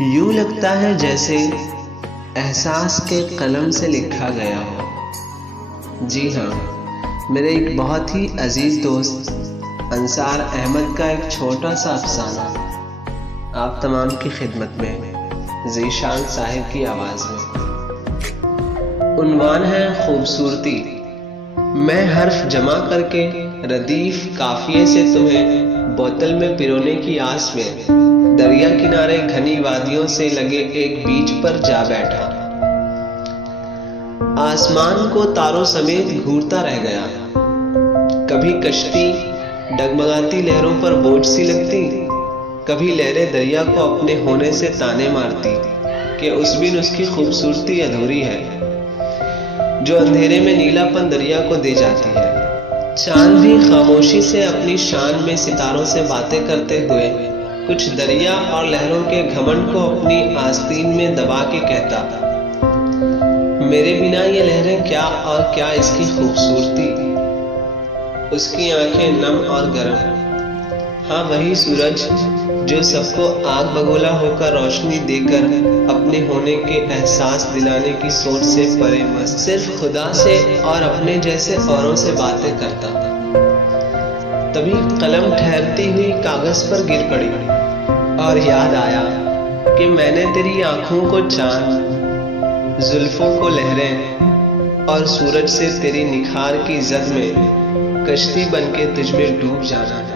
یوں لگتا ہے جیسے احساس کے قلم سے لکھا گیا ہو۔ جی ہاں، میرے ایک بہت ہی عزیز دوست انصار احمد کا ایک چھوٹا سا افسانہ آپ تمام کی خدمت میں ذیشان صاحب کی آواز میں۔ عنوان ہے خوبصورتی۔ میں حرف جمع کر کے ردیف قافیے سے تمہیں بوتل میں پرونے کی آس میں دریا کنارے گھنی وادیوں سے لگے ایک بیچ پر جا بیٹھا۔ آسمان کو تاروں سمیت گھورتا رہ گیا۔ کبھی کشتی ڈگمگاتی لہروں پر بوجھ سی لگتی، کبھی لہریں دریا کو اپنے ہونے سے تانے مارتی کہ اس بن اس کی خوبصورتی ادھوری ہے جو اندھیرے میں نیلا پن دریا کو دے جاتی ہے۔ چاند بھی خاموشی سے اپنی شان میں ستاروں سے باتیں کرتے ہوئے کچھ دریا اور لہروں کے گھمنڈ کو اپنی آستین میں دبا کے کہتا، میرے بنا یہ لہریں کیا اور کیا اس کی خوبصورتی۔ اس کی آنکھیں نم اور گرم، ہاں وہی سورج جو سب کو آگ بگولا ہو کر روشنی دے کر اپنے ہونے کے احساس دلانے کی سوچ سے پرے مست صرف خدا سے اور اپنے جیسے اوروں سے باتیں کرتا۔ تبھی قلم ٹھہرتی ہوئی کاغذ پر گر پڑی اور یاد آیا کہ میں نے تیری آنکھوں کو چاند، زلفوں کو لہریں اور سورج سے تیری نکھار کی زد میں کشتی بن کے تجھ میں ڈوب جانا ہے۔